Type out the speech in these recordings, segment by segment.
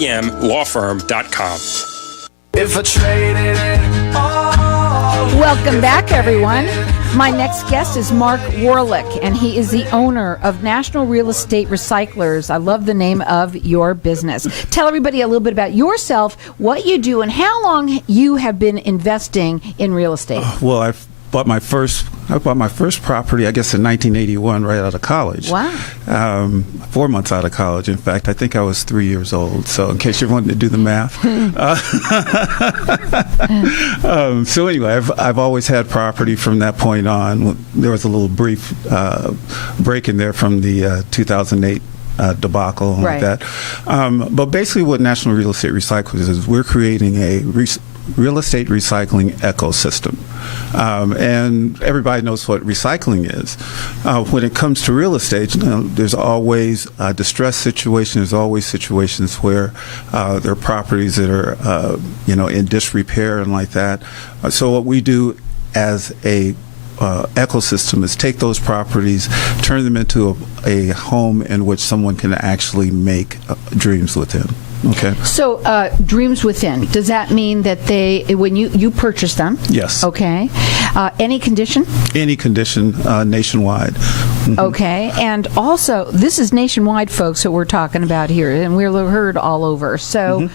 emlawfirm.com. If I traded it all. Welcome back, everyone. My next guest is Mark Warlick, and he is the owner of National Real Estate Recyclers. I love the name of your business. Tell everybody a little bit about yourself, what you do, and how long you have been investing in real estate. Well, I bought my first property, I guess, in 1981, right out of college. Wow. 4 months out of college, in fact. I think I was 3 years old, so in case you're wanting to do the math. So anyway, I've always had property from that point on. There was a little brief break in there from the 2008 debacle and Right. like that. But basically what National Real Estate Recyclers is, we're creating a real estate recycling ecosystem. And everybody knows what recycling is. When it comes to real estate, there's always distress situations. There's always situations where there are properties that are, in disrepair and like that. So what we do as a ecosystem is take those properties, turn them into a home in which someone can actually make dreams within. Okay. So, Dreams Within, does that mean that when you purchase them? Yes. Okay. Any condition? Any condition, nationwide. Mm-hmm. Okay. And also, this is nationwide, folks, that we're talking about here, and we're heard all over. So,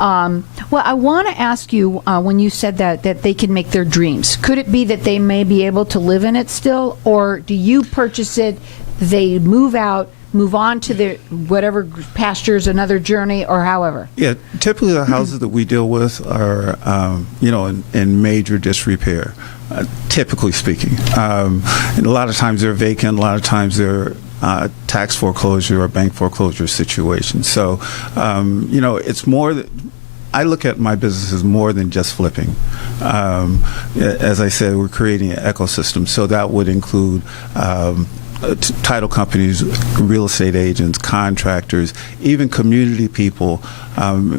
well, I want to ask you, when you said that they can make their dreams, could it be that they may be able to live in it still, or do you purchase it, they move out, move on to their whatever pastures, another journey, or however? Yeah, typically the houses that we deal with are, in major disrepair, typically speaking. And a lot of times they're vacant, a lot of times they're tax foreclosure or bank foreclosure situations. So, it's more that I look at my business as more than just flipping. As I said, we're creating an ecosystem, so that would include title companies, real estate agents, contractors, even community people,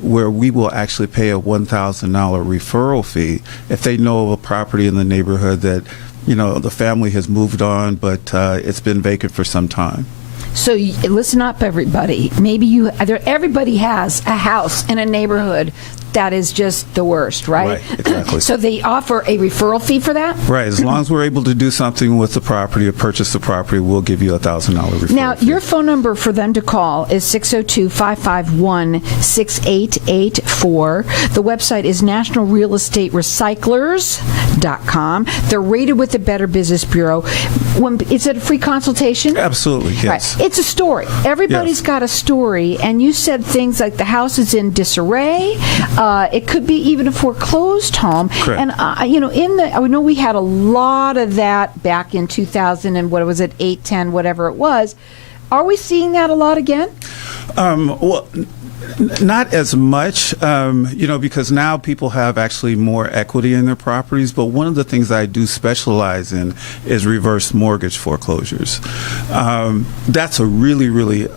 where we will actually pay a $1,000 referral fee if they know of a property in the neighborhood that, the family has moved on, but it's been vacant for some time. So listen up, everybody. Maybe everybody has a house in a neighborhood that is just the worst, right? Right, exactly. So they offer a referral fee for that? Right. As long as we're able to do something with the property or purchase the property, we'll give you a $1,000 referral Now, fee. your phone number for them to call is 602-551-6884. The website is nationalrealestaterecyclers.com. They're rated with the Better Business Bureau. Is it a free consultation? Absolutely, yes. Right. It's a story. Everybody's got a story, and you said things like the house is in disarray. It could be even a foreclosed home. Correct. And I know we had a lot of that back in 2000 and what was it, 8, 10, whatever it was. Are we seeing that a lot again? Well, not as much, because now people have actually more equity in their properties. But one of the things I do specialize in is reverse mortgage foreclosures. That's a really, really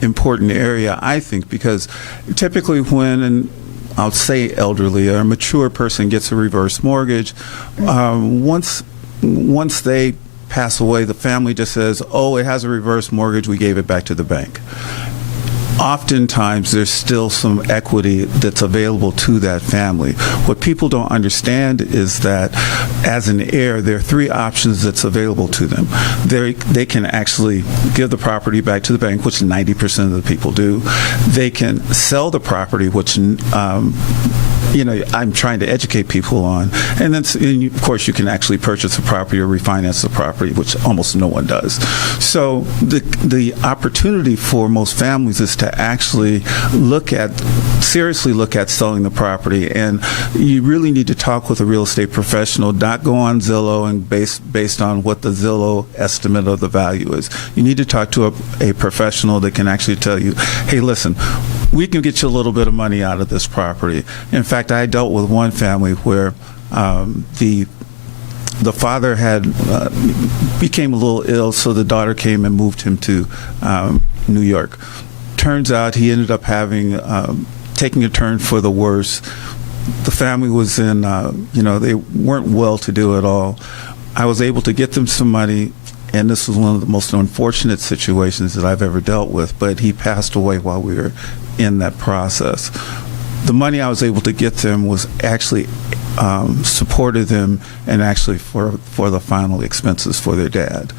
important area, I think, because typically when I'll say elderly or a mature person gets a reverse mortgage, once they pass away, the family just says, oh, it has a reverse mortgage, we gave it back to the bank. Oftentimes, there's still some equity that's available to that family. What people don't understand is that as an heir, there are 3 options that's available to them. They can actually give the property back to the bank, which 90% of the people do. They can sell the property, which I'm trying to educate people on. And then, of course, you can actually purchase a property or refinance the property, which almost no one does. So the opportunity for most families is to actually seriously look at selling the property. And you really need to talk with a real estate professional, not go on Zillow and based on what the Zillow estimate of the value is. You need to talk to a professional that can actually tell you, hey, listen, we can get you a little bit of money out of this property. In fact, I dealt with one family where the father became a little ill, so the daughter came and moved him to New York. Turns out he ended up taking a turn for the worse. The family was in, they weren't well-to-do at all. I was able to get them some money, and this was one of the most unfortunate situations that I've ever dealt with, but he passed away while we were in that process. The money I was able to get them was actually supported them and actually for the final expenses for their dad.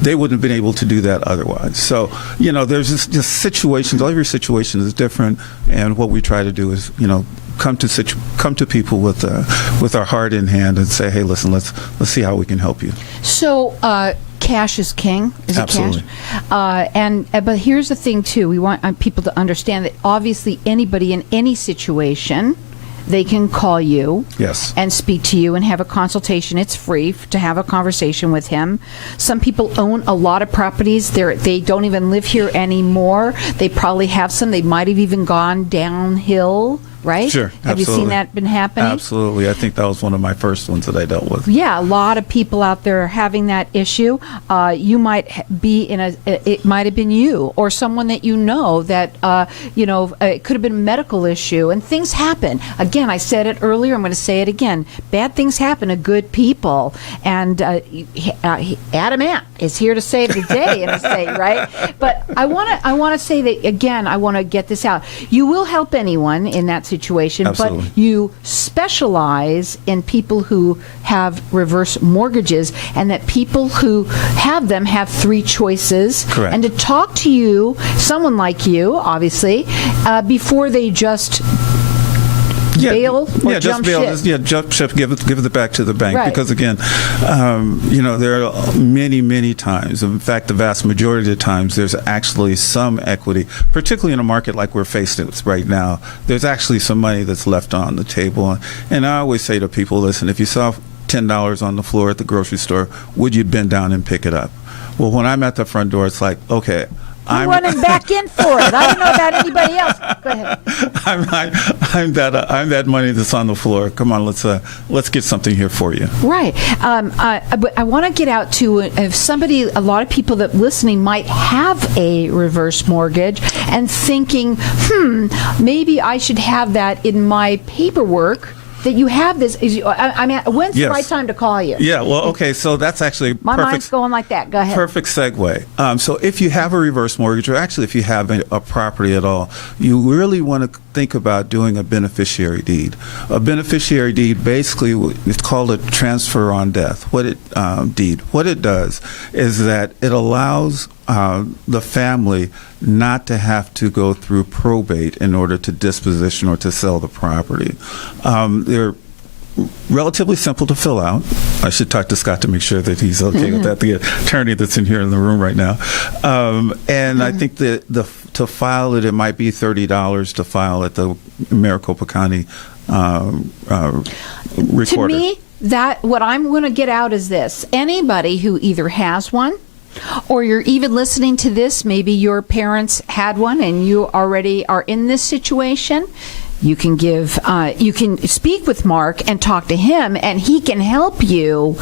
They wouldn't have been able to do that otherwise. So, there's just situations. Every situation is different, and what we try to do is, come to people with our heart in hand and say, hey, listen, let's see how we can help you. So, cash is king. Is Absolutely. it cash? But here's the thing too. We want people to understand that obviously anybody in any situation, they can call you, yes, and speak to you and have a consultation. It's free to have a conversation with him. Some people own a lot of properties. They don't even live here anymore. They probably have some. They might have even gone downhill. Right? Sure. Have absolutely. you seen that been happening? Absolutely. I think that was one of my first ones that I dealt with. Yeah, a lot of people out there are having that issue. You might be it might have been you or someone that that it could have been a medical issue, and things happen. Again, I said it earlier. I'm going to say it again. Bad things happen to good people, and Adam Ant is here to save the day in a say, right? But I want to say that again. I want to get this out. You will help anyone in that situation, Absolutely. but you specialize in people who have reverse mortgages, and that people who have them have three choices. Correct. And to talk to you, someone like you, obviously, before they just bail or jump ship. Jump ship, give it back to the bank. Right. Because again, there are many times, in fact, the vast majority of the times, there's actually some equity, particularly in a market like we're facing right now. There's actually some money that's left on the table. And I always say to people, listen, if you saw $10 on the floor at the grocery store, would you bend down and pick it up? Well, when I'm at the front door, it's like, okay, I'm running back in for it. I don't know about anybody else. Go ahead. I'm that money that's on the floor. Come on, let's get something here for you. Right. But I want to get out to if a lot of people that listening might have a reverse mortgage and thinking, maybe I should have that in my paperwork. That you have this. When's the right time to call you? Yeah, well, okay, so that's actually my mind's going like that. Go ahead. Perfect segue. So if you have a reverse mortgage, or actually if you have a property at all, you really want to think about doing a beneficiary deed. A beneficiary deed, basically, it's called a transfer on death. What it does is that it allows the family not to have to go through probate in order to disposition or to sell the property. They're relatively simple to fill out. I should talk to Scott to make sure that he's okay with that, the attorney that's in here in the room right now. I think that to file it might be $30 to file at the Maricopa County recorder. To me, what I'm going to get out is this. Anybody who either has one, or you're even listening to this, maybe your parents had one and you already are in this situation, you can you can speak with Mark and talk to him, and he can help you.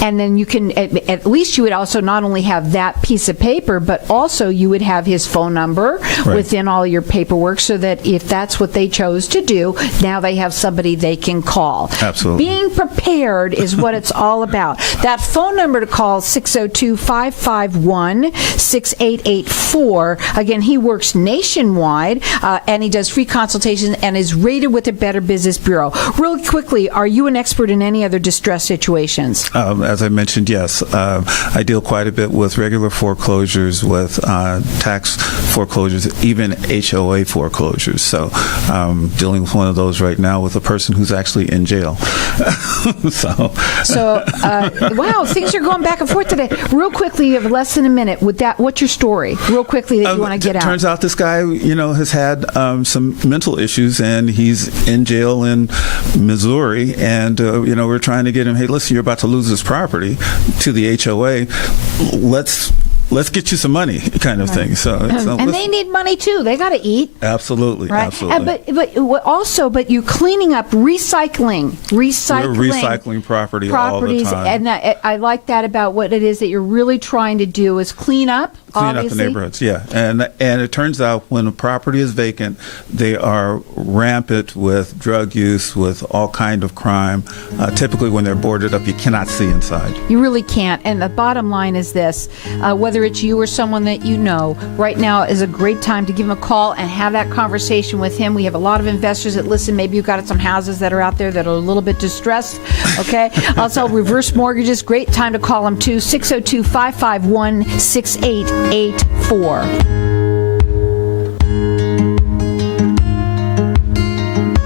And then you can, at least you would also not only have that piece of paper, but also you would have his phone number within all your paperwork, so that if that's what they chose to do, now they have somebody they can call. Absolutely. Being prepared is what it's all about. That phone number to call, 602-551-6884. Again, he works nationwide, and he does free consultations and is rated with the Better Business Bureau. Real quickly, are you an expert in any other distress situations? As I mentioned, yes. I deal quite a bit with regular foreclosures, with tax foreclosures, even HOA foreclosures. So I'm dealing with one of those right now with a person who's actually in jail. Wow, things are going back and forth today. Real quickly, you have less than a minute. What's your story? Real quickly that you want to get out. Turns out this guy, has had some mental issues, and he's in jail in Missouri. And we're trying to get him. Hey, listen, you're about to lose this property to the HOA. Let's get you some money, kind of thing. So, and they need money too. They got to eat. Absolutely, right? Absolutely. But you're cleaning up, recycling. We're recycling properties all the time. And I like that about what it is that you're really trying to do is clean up. Clean up the neighborhoods, yeah. And it turns out when a property is vacant, they are rampant with drug use, with all kind of crime. Typically, when they're boarded up, you cannot see inside. You really can't. And the bottom line is this: whether whether it's you or someone that you know, right now is a great time to give him a call and have that conversation with him. We have a lot of investors that listen. Maybe you've got some houses that are out there that are a little bit distressed. Okay. Also, reverse mortgages. Great time to call him too. 602-551-6884.